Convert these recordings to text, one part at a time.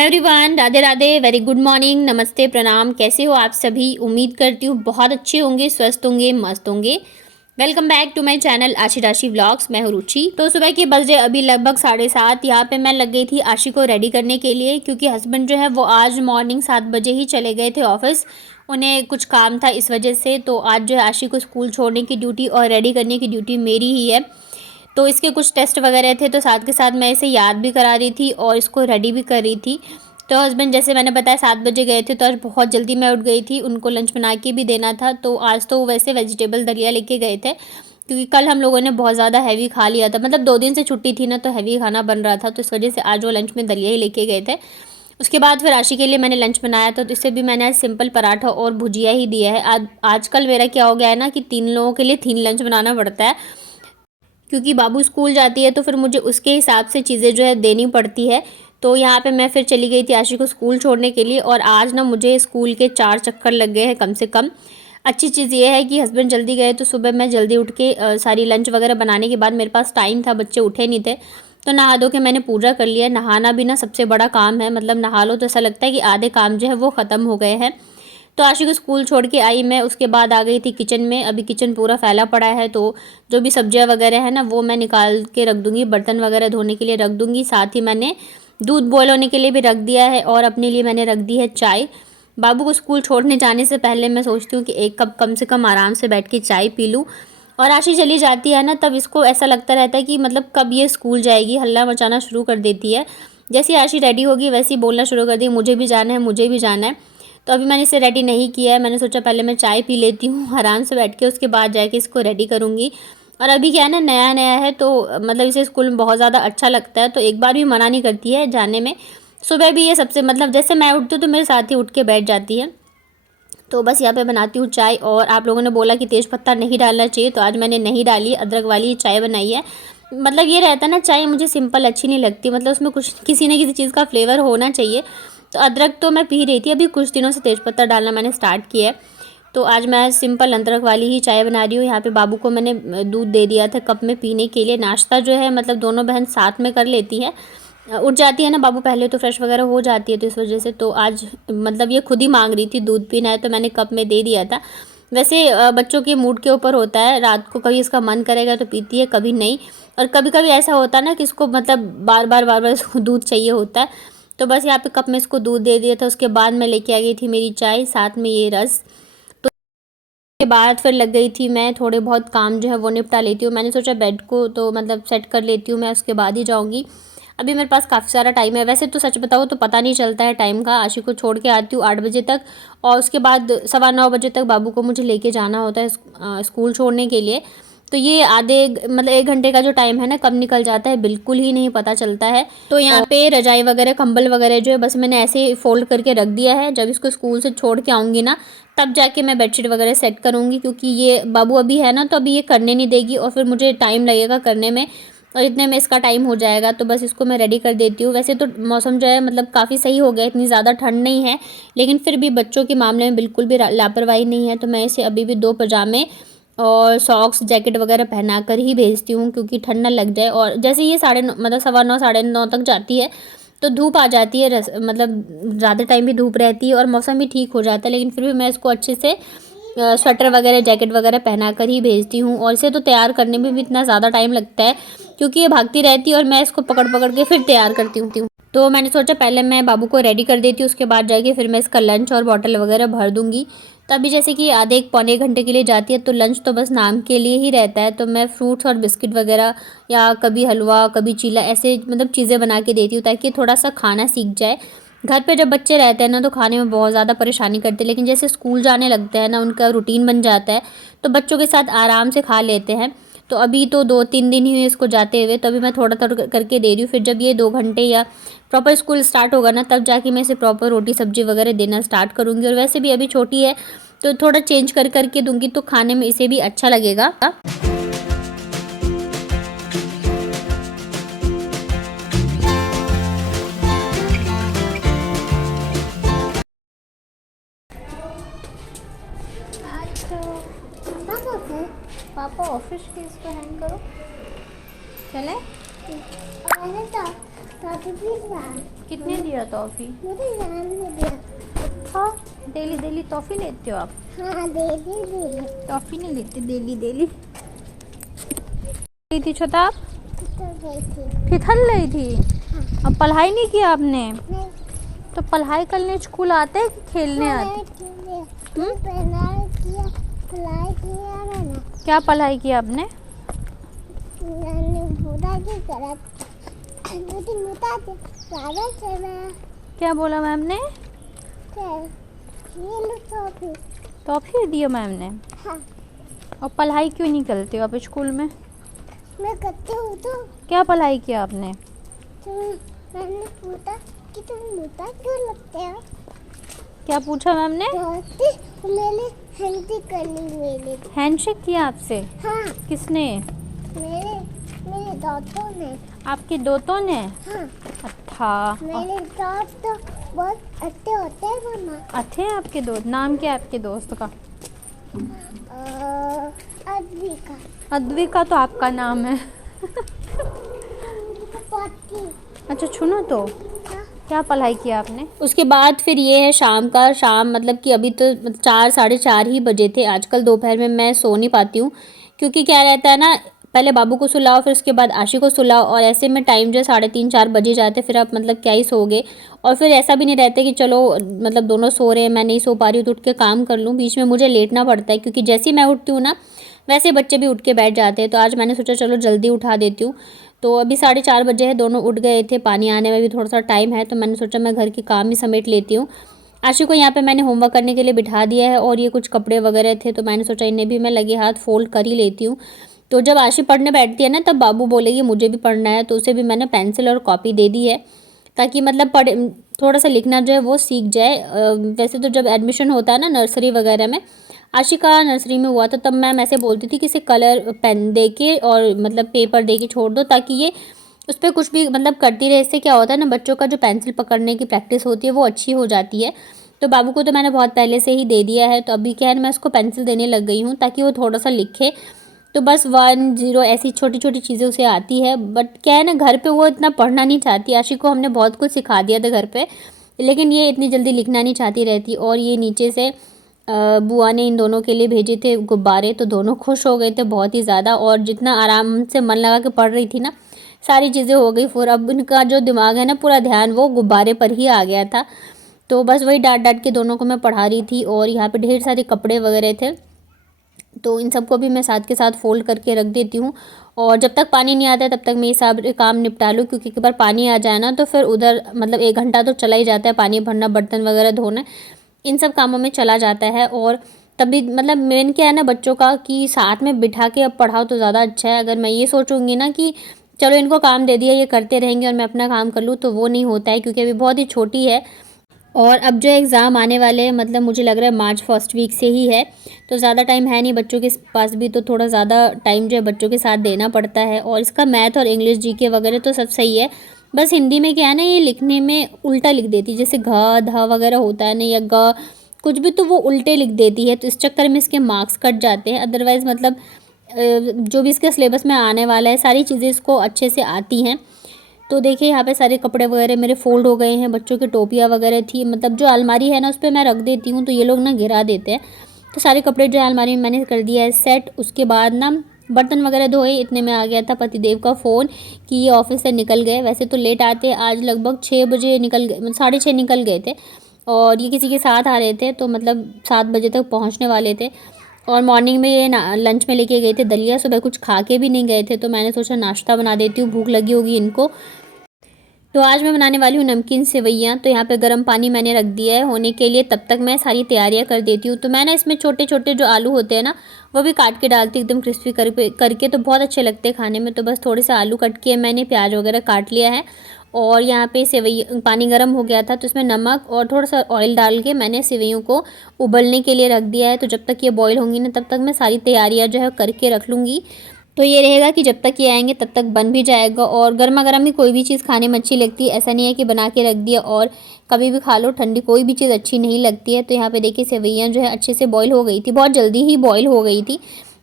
Everyone, Radhe Radhe, very good morning, नमस्ते, प्रणाम। कैसे हो आप सभी? उम्मीद करती हूँ बहुत अच्छे होंगे, स्वस्थ होंगे, मस्त होंगे। Welcome back to my channel Aashi Rashi vlogs. मैं हूँ रुचि। तो सुबह के बजे अभी लगभग 7:30। यहाँ पे मैं लग गई थी आशी को रेडी करने के लिए, क्योंकि हस्बैंड जो है वो आज मॉर्निंग 7 बजे ही चले गए थे ऑफिस। उन्हें कुछ काम था इस वजह से। तो आज जो है आशी को स्कूल छोड़ने की ड्यूटी और रेडी करने की ड्यूटी मेरी ही है। तो इसके कुछ टेस्ट वगैरह थे, तो साथ के साथ मैं इसे याद भी करा रही थी और इसको रेडी भी कर रही थी। तो हस्बैंड, जैसे मैंने बताया, 7 बजे गए थे, तो आज बहुत जल्दी मैं उठ गई थी। उनको लंच बना के भी देना था। तो आज तो वैसे वेजिटेबल दलिया लेके गए थे, क्योंकि कल हम लोगों ने बहुत ज़्यादा हैवी खा लिया था। मतलब 2 दिन से छुट्टी थी ना, तो हैवी खाना बन रहा था, तो इस वजह से आज वो लंच में दलिया ही लेके गए थे। उसके बाद फिर आशी के लिए मैंने लंच बनाया था, तो इससे भी मैंने आज सिंपल पराठा और भुजिया ही दिया है। आजकल मेरा क्या हो गया है ना कि 3 लोगों के लिए 3 लंच बनाना पड़ता है, क्योंकि बाबू स्कूल जाती है, तो फिर मुझे उसके हिसाब से चीज़ें जो है देनी पड़ती है। तो यहाँ पे मैं फिर चली गई थी आशी को स्कूल छोड़ने के लिए, और आज ना मुझे स्कूल के 4 चक्कर लग गए हैं कम से कम। अच्छी चीज़ ये है कि हस्बैंड जल्दी गए, तो सुबह मैं जल्दी उठ के सारी लंच वगैरह बनाने के बाद मेरे पास टाइम था, बच्चे उठे नहीं थे, तो नहा धो के मैंने पूजा कर लिया। नहाना भी ना सबसे बड़ा काम है, मतलब नहा लो तो ऐसा लगता है कि आधे काम जो है वो ख़त्म हो गए हैं। तो आशी को स्कूल छोड़ के आई मैं, उसके बाद आ गई थी किचन में। अभी किचन पूरा फैला पड़ा है, तो जो भी सब्जियां वगैरह है ना वो मैं निकाल के रख दूंगी, बर्तन वगैरह धोने के लिए रख दूंगी। साथ ही मैंने दूध बॉयल होने के लिए भी रख दिया है, और अपने लिए मैंने रख दी है चाय। बाबू को स्कूल छोड़ने जाने से पहले मैं सोचती हूँ कि 1 कप कम से कम आराम से बैठ के चाय पी लूँ। और आशी चली जाती है ना, तब इसको ऐसा लगता रहता है कि मतलब कब ये स्कूल जाएगी, हल्ला मचाना शुरू कर देती है। जैसे आशी रेडी होगी वैसे ही बोलना शुरू कर दी, मुझे भी जाना है, मुझे भी जाना है। तो अभी मैंने इसे रेडी नहीं किया है। मैंने सोचा पहले मैं चाय पी लेती हूँ आराम से बैठ के, उसके बाद जाके इसको रेडी करूँगी। और अभी क्या है ना, नया नया है, तो मतलब इसे स्कूल में बहुत ज़्यादा अच्छा लगता है, तो एक बार भी मना नहीं करती है जाने में। सुबह भी ये सबसे, मतलब जैसे मैं उठती हूँ तो मेरे साथ ही उठ के बैठ जाती है। तो बस यहाँ पे बनाती हूँ चाय। और आप लोगों ने बोला कि तेज़ पत्ता नहीं डालना चाहिए, तो आज मैंने नहीं डाली, अदरक वाली चाय बनाई है। मतलब ये रहता है ना, चाय मुझे सिंपल अच्छी नहीं लगती, मतलब उसमें कुछ किसी न किसी चीज़ का फ्लेवर होना चाहिए। तो अदरक तो मैं पी रही थी, अभी कुछ दिनों से तेज़पत्ता डालना मैंने स्टार्ट किया है। तो आज मैं सिंपल अदरक वाली ही चाय बना रही हूँ। यहाँ पे बाबू को मैंने दूध दे दिया था कप में पीने के लिए। नाश्ता जो है मतलब दोनों बहन साथ में कर लेती हैं। उठ जाती है ना बाबू पहले, तो फ्रेश वगैरह हो जाती है, तो इस वजह से तो आज मतलब ये खुद ही मांग रही थी दूध पीना है, तो मैंने कप में दे दिया था। वैसे बच्चों के मूड के ऊपर होता है, रात को कभी इसका मन करेगा तो पीती है, कभी नहीं। और कभी कभी ऐसा होता है ना कि इसको मतलब बार बार इसको दूध चाहिए होता है। तो बस यहाँ पे कप में इसको दूध दे दिया था। उसके बाद मैं लेके आ गई थी मेरी चाय, साथ में ये रस। तो के बाद फिर लग गई थी मैं, थोड़े बहुत काम जो है वो निपटा लेती हूँ। मैंने सोचा बेड को तो मतलब सेट कर लेती हूँ मैं, उसके बाद ही जाऊँगी। अभी मेरे पास काफ़ी सारा टाइम है। वैसे तो सच बताऊँ तो पता नहीं चलता है टाइम का। आशी को छोड़ के आती हूँ 8 बजे तक, और उसके बाद 9:15 बजे तक बाबू को मुझे लेके जाना होता है स्कूल छोड़ने के लिए। तो ये आधे मतलब 1 घंटे का जो टाइम है ना, कब निकल जाता है बिल्कुल ही नहीं पता चलता है। तो यहाँ पे रजाई वगैरह, कंबल वगैरह जो है बस मैंने ऐसे ही फोल्ड करके रख दिया है। जब इसको स्कूल से छोड़ के आऊँगी ना, तब जाके मैं बेडशीट वगैरह सेट करूँगी, क्योंकि ये बाबू अभी है ना, तो अभी ये करने नहीं देगी और फिर मुझे टाइम लगेगा करने में, और इतने में इसका टाइम हो जाएगा। तो बस इसको मैं रेडी कर देती हूँ। वैसे तो मौसम जो है मतलब काफ़ी सही हो गया, इतनी ज़्यादा ठंड नहीं है, लेकिन फिर भी बच्चों के मामले में बिल्कुल भी लापरवाही नहीं है। तो मैं इसे अभी भी 2 पजामे और सॉक्स, जैकेट वगैरह पहना कर ही भेजती हूँ, क्योंकि ठंड ना लग जाए। और जैसे ये 9:30 मतलब 9:15 9:30 तक जाती है, तो धूप आ जाती है, मतलब ज़्यादा टाइम भी धूप रहती है और मौसम भी ठीक हो जाता है। लेकिन फिर भी मैं इसको अच्छे से स्वेटर वगैरह, जैकेट वगैरह पहना कर ही भेजती हूँ। और इसे तो तैयार करने में भी इतना ज़्यादा टाइम लगता है, क्योंकि ये भागती रहती है और मैं इसको पकड़ पकड़ के फिर तैयार करती हूँ। तो मैंने सोचा पहले मैं बाबू को रेडी कर देती हूँ, उसके बाद जाके फिर मैं इसका लंच और बॉटल वगैरह भर दूँगी। तभी जैसे कि आधे 1 पौने 1 घंटे के लिए जाती है, तो लंच तो बस नाम के लिए ही रहता है। तो मैं फ्रूट्स और बिस्किट वगैरह, या कभी हलवा, कभी चीला, ऐसे मतलब चीज़ें बना के देती हूँ, ताकि थोड़ा सा खाना सीख जाए। घर पे जब बच्चे रहते हैं ना, तो खाने में बहुत ज़्यादा परेशानी करते हैं, लेकिन जैसे स्कूल जाने लगते हैं ना, उनका रूटीन बन जाता है, तो बच्चों के साथ आराम से खा लेते हैं। तो अभी तो 2-3 दिन ही हुए इसको जाते हुए, तो अभी मैं थोड़ा थोड़ा करके दे रही हूँ। फिर जब ये 2 घंटे या प्रॉपर स्कूल स्टार्ट होगा ना, तब जाके मैं इसे प्रॉपर रोटी सब्जी वगैरह देना स्टार्ट करूँगी। और वैसे भी अभी छोटी है, तो थोड़ा चेंज कर करके दूँगी, तो खाने में इसे भी अच्छा लगेगा। पापा ऑफिस के इसको हैंग करो, चले टॉफी भी था। कितने दिया टॉफी? मुझे नाम नहीं दिया। हाँ, डेली डेली टॉफी लेते हो आप? हाँ दे टॉफी नहीं लेते डेली डेली। गई थी छोटा आप? तो गई थी। फिसल रही थी। अब पढ़ाई नहीं किया आपने? नहीं तो पढ़ाई करने स्कूल आते हैं कि खेलने आते? पढ़ाई किया मैंने। क्या पढ़ाई की आपने? मैंने बुरा की गलत मुझे मुता दे पागल से मैं क्या बोला मैम ने? ये लो टॉफी। टॉफी दिया मैम ने? हाँ और पढ़ाई क्यों नहीं करते हो आप स्कूल में? मैं करती हूँ तो क्या पढ़ाई किया आपने? मैंने पूछा कि तुम मुता क्यों लगते हो। क्या पूछा मैम ने? मैंने हेल्दी करनी मेरे। हैंडशेक किया आपसे? हाँ किसने? मेरे मेरे दोस्तों ने। आपके दोस्तों ने? हाँ अच्छा। मेरे दोस्त तो बहुत अच्छे होते हैं मम्मा। अच्छे हैं आपके दोस्त? नाम क्या है आपके दोस्त का? अद्विका। अद्विका तो आपका नाम है। अच्छा सुनो तो, क्या पढ़ाई किया आपने? उसके बाद फिर ये है शाम का। शाम मतलब कि अभी तो 4 साढ़े 4 ही बजे थे। आजकल दोपहर में मैं सो नहीं पाती हूँ, क्योंकि क्या रहता है ना, पहले बाबू को सुलाओ, फिर उसके बाद आशी को सुलाओ, और ऐसे में टाइम जो 3:30-4 बजे जाते, फिर आप मतलब क्या ही सोओगे। और फिर ऐसा भी नहीं रहता कि चलो मतलब दोनों सो रहे हैं, मैं नहीं सो पा रही हूँ तो उठ के काम कर लूँ। बीच में मुझे लेटना पड़ता है, क्योंकि जैसे ही मैं उठती हूँ ना, वैसे बच्चे भी उठ के बैठ जाते हैं। तो आज मैंने सोचा चलो जल्दी उठा देती हूँ। तो अभी 4:30 बजे है, दोनों उठ गए थे। पानी आने में भी थोड़ा सा टाइम है, तो मैंने सोचा मैं घर की काम ही समेट लेती हूँ। आशी को यहाँ पे मैंने होमवर्क करने के लिए बिठा दिया है, और ये कुछ कपड़े वगैरह थे, तो मैंने सोचा इन्हें भी मैं लगे हाथ फोल्ड कर ही लेती हूँ। तो जब आशी पढ़ने बैठती है ना, तब बाबू बोलेगी मुझे भी पढ़ना है, तो उसे भी मैंने पेंसिल और कॉपी दे दी है, ताकि मतलब पढ़े, थोड़ा सा लिखना जो है वो सीख जाए। वैसे तो जब एडमिशन होता है ना नर्सरी वगैरह में, आशी का नर्सरी में हुआ था, तब मैम ऐसे बोलती थी कि इसे कलर पेन दे के और मतलब पेपर दे के छोड़ दो, ताकि ये उस पर कुछ भी मतलब करती रहे। इससे क्या होता है ना, बच्चों का जो पेंसिल पकड़ने की प्रैक्टिस होती है वो अच्छी हो जाती है। तो बाबू को तो मैंने बहुत पहले से ही दे दिया है, तो अभी क्या है मैं उसको पेंसिल देने लग गई हूँ, ताकि वो थोड़ा सा लिखे। तो बस 1 0 ऐसी छोटी छोटी चीज़ें उसे आती है, बट क्या है ना, घर पे वो इतना पढ़ना नहीं चाहती। आशी को हमने बहुत कुछ सिखा दिया था घर पे, लेकिन ये इतनी जल्दी लिखना नहीं चाहती रहती। और ये नीचे से बुआ ने इन दोनों के लिए भेजे थे गुब्बारे, तो दोनों खुश हो गए थे बहुत ही ज़्यादा। और जितना आराम से मन लगा के पढ़ रही थी ना, सारी चीज़ें हो गई। फिर अब इनका जो दिमाग है ना, पूरा ध्यान वो गुब्बारे पर ही आ गया था। तो बस वही डांट डांट के दोनों को मैं पढ़ा रही थी। और यहाँ पे ढेर सारे कपड़े वगैरह थे, तो इन सबको भी मैं साथ के साथ फोल्ड करके रख देती हूँ। और जब तक पानी नहीं आता है तब तक मैं ये सब काम निपटा लूँ, क्योंकि एक बार पानी आ जाए ना, तो फिर उधर मतलब 1 घंटा तो चला ही जाता है। पानी भरना, बर्तन वगैरह धोना, इन सब कामों में चला जाता है। और तभी मतलब मेन क्या है ना बच्चों का, कि साथ में बिठा के अब पढ़ाओ तो ज़्यादा अच्छा है। अगर मैं ये सोचूंगी ना कि चलो इनको काम दे दिया, ये करते रहेंगे और मैं अपना काम कर लूँ, तो वो नहीं होता है, क्योंकि अभी बहुत ही छोटी है। और अब जो एग्ज़ाम आने वाले हैं, मतलब मुझे लग रहा है मार्च फर्स्ट वीक से ही है, तो ज़्यादा टाइम है नहीं बच्चों के पास भी, तो थोड़ा ज़्यादा टाइम जो है बच्चों के साथ देना पड़ता है। और इसका मैथ और इंग्लिश जीके वगैरह तो सब सही है, बस हिंदी में क्या है ना, ये लिखने में उल्टा लिख देती है। जैसे घ ध वगैरह होता है ना, या ग कुछ भी, तो वो उल्टे लिख देती है, तो इस चक्कर में इसके मार्क्स कट जाते हैं। अदरवाइज़ मतलब जो भी इसके सिलेबस में आने वाला है, सारी चीज़ें इसको अच्छे से आती हैं। तो देखिए यहाँ पे सारे कपड़े वगैरह मेरे फोल्ड हो गए हैं। बच्चों की टोपियाँ वगैरह थी, मतलब जो अलमारी है ना उस पर मैं रख देती हूँ, तो ये लोग ना गिरा देते हैं। तो सारे कपड़े जो है अलमारी में मैंने कर दिया है सेट। उसके बाद ना बर्तन वगैरह धोए, इतने में आ गया था पतिदेव का फ़ोन कि ये ऑफिस से निकल गए। वैसे तो लेट आते, आज लगभग 6 बजे निकल गए, 6:30 निकल गए थे। और ये किसी के साथ आ रहे थे, तो मतलब 7 बजे तक पहुँचने वाले थे। और मॉर्निंग में ये लंच में लेके गए थे दलिया, सुबह कुछ खा के भी नहीं गए थे, तो मैंने सोचा नाश्ता बना देती हूँ, भूख लगी होगी इनको। तो आज मैं बनाने वाली हूँ नमकीन सेवइयाँ। तो यहाँ पे गर्म पानी मैंने रख दिया है होने के लिए, तब तक मैं सारी तैयारियाँ कर देती हूँ। तो मैंने इसमें छोटे छोटे जो आलू होते हैं ना, वो भी काट के डालती हूँ एकदम क्रिस्पी करके, तो बहुत अच्छे लगते हैं खाने में। तो बस थोड़े से आलू कट के मैंने प्याज वगैरह काट लिया है। और यहाँ पे सेवई पानी गर्म हो गया था, तो इसमें नमक और थोड़ा सा ऑयल डाल के मैंने सेवइयों को उबलने के लिए रख दिया है। तो जब तक ये बॉईल होंगी ना, तब तक मैं सारी तैयारियाँ जो है करके रख लूँगी। तो ये रहेगा कि जब तक ये आएंगे तब तक बन भी जाएगा। और गर्मा गर्म ही कोई भी चीज़ खाने में अच्छी लगती है, ऐसा नहीं है कि बना के रख दिया और कभी भी खा लो, ठंडी कोई भी चीज़ अच्छी नहीं लगती है। तो यहाँ पे देखिए सेवइयाँ जो है अच्छे से बॉईल हो गई थी, बहुत जल्दी ही बॉईल हो गई थी,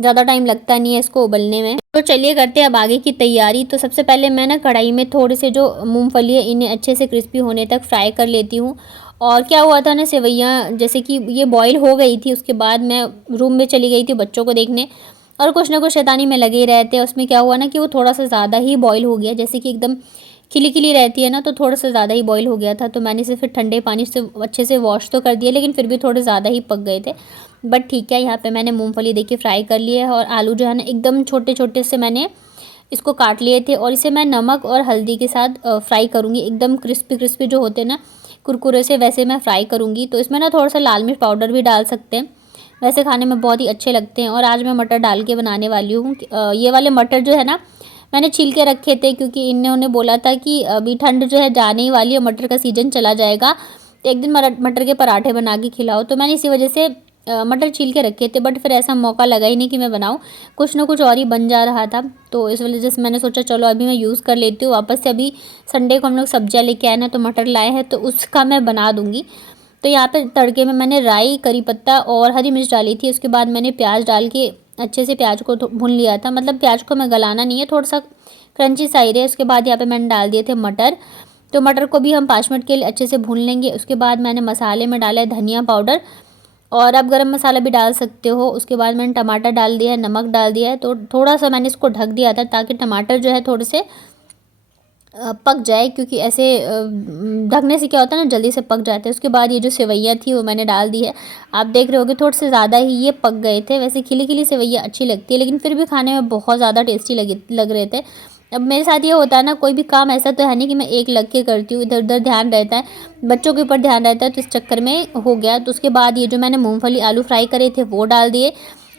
ज़्यादा टाइम लगता नहीं है इसको उबलने में। तो चलिए करते हैं अब आगे की तैयारी। तो सबसे पहले मैं ना कढ़ाई में थोड़े से जो मूंगफली है इन्हें अच्छे से क्रिस्पी होने तक फ्राई कर लेती हूँ। और क्या हुआ था ना, सेवइयाँ जैसे कि ये बॉईल हो गई थी, उसके बाद मैं रूम में चली गई थी बच्चों को देखने, और कुछ ना कुछ शैतानी में लगे ही रहते हैं। उसमें क्या हुआ ना कि वो थोड़ा सा ज़्यादा ही बॉईल हो गया, जैसे कि एकदम खिली खिली रहती है ना, तो थोड़ा सा ज़्यादा ही बॉईल हो गया था। तो मैंने इसे फिर ठंडे पानी से अच्छे से वॉश तो कर दिया, लेकिन फिर भी थोड़े ज़्यादा ही पक गए थे। बट ठीक है, यहाँ पे मैंने मूंगफली देखिए फ्राई कर लिया है, और आलू जो है ना एकदम छोटे छोटे से मैंने इसको काट लिए थे, और इसे मैं नमक और हल्दी के साथ फ्राई करूँगी। एकदम क्रिस्पी क्रिस्पी जो होते हैं ना कुरकुरे से, वैसे मैं फ्राई करूँगी। तो इसमें ना थोड़ा सा लाल मिर्च पाउडर भी डाल सकते हैं, वैसे खाने में बहुत ही अच्छे लगते हैं। और आज मैं मटर डाल के बनाने वाली हूँ। ये वाले मटर जो है ना मैंने छील के रखे थे, क्योंकि इन्होंने बोला था कि अभी ठंड जो है जाने ही वाली है, मटर का सीज़न चला जाएगा, तो एक दिन मटर के पराठे बना के खिलाओ। तो मैंने इसी वजह से मटर छील के रखे थे, बट फिर ऐसा मौका लगा ही नहीं कि मैं बनाऊँ, कुछ ना कुछ और ही बन जा रहा था। तो इस वजह से मैंने सोचा चलो अभी मैं यूज़ कर लेती हूँ। वापस से अभी संडे को हम लोग सब्जियाँ लेके आए ना, तो मटर लाए हैं, तो उसका मैं बना दूँगी। तो यहाँ पे तड़के में मैंने राई, करी पत्ता और हरी मिर्च डाली थी। उसके बाद मैंने प्याज डाल के अच्छे से प्याज को भून लिया था, मतलब प्याज को मैं गलाना नहीं है, थोड़ा सा क्रंची सा ही रहे। उसके बाद यहाँ पे मैंने डाल दिए थे मटर। तो मटर को भी हम 5 मिनट के लिए अच्छे से भून लेंगे। उसके बाद मैंने मसाले में डाला है धनिया पाउडर, और आप गरम मसाला भी डाल सकते हो। उसके बाद मैंने टमाटर डाल दिया है, नमक डाल दिया है। तो थोड़ा सा मैंने इसको ढक दिया था, ताकि टमाटर जो है थोड़े से पक जाए, क्योंकि ऐसे ढकने से क्या होता है ना, जल्दी से पक जाते हैं। उसके बाद ये जो सेवइयाँ थी वो मैंने डाल दी है। आप देख रहे होगे थोड़े से ज़्यादा ही ये पक गए थे। वैसे खिली खिली सेवइयाँ अच्छी लगती है, लेकिन फिर भी खाने में बहुत ज़्यादा टेस्टी लग रहे थे। अब मेरे साथ ये होता है ना, कोई भी काम ऐसा तो है नहीं कि मैं एक लग के करती हूँ, इधर उधर ध्यान रहता है, बच्चों के ऊपर ध्यान रहता है, तो इस चक्कर में हो गया। तो उसके बाद ये जो मैंने मूँगफली आलू फ्राई करे थे वो डाल दिए।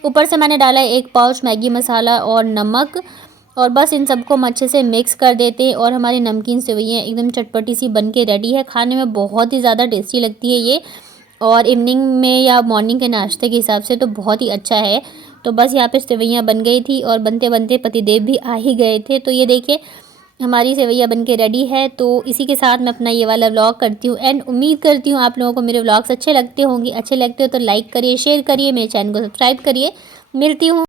ऊपर से मैंने डाला 1 पाउच मैगी मसाला और नमक, और बस इन सबको हम अच्छे से मिक्स कर देते हैं, और हमारी नमकीन सेवइयाँ एकदम चटपटी सी बन के रेडी है। खाने में बहुत ही ज़्यादा टेस्टी लगती है ये, और इवनिंग में या मॉर्निंग के नाश्ते के हिसाब से तो बहुत ही अच्छा है। तो बस यहाँ पे सेवइयाँ बन गई थी, और बनते बनते पतिदेव भी आ ही गए थे। तो ये देखिए हमारी सेवइयाँ बन के रेडी है। तो इसी के साथ मैं अपना ये वाला व्लॉग करती हूँ एंड। उम्मीद करती हूँ आप लोगों को मेरे व्लॉग्स अच्छे लगते होंगे। अच्छे लगते हो तो लाइक करिए, शेयर करिए, मेरे चैनल को सब्सक्राइब करिए। मिलती हूँ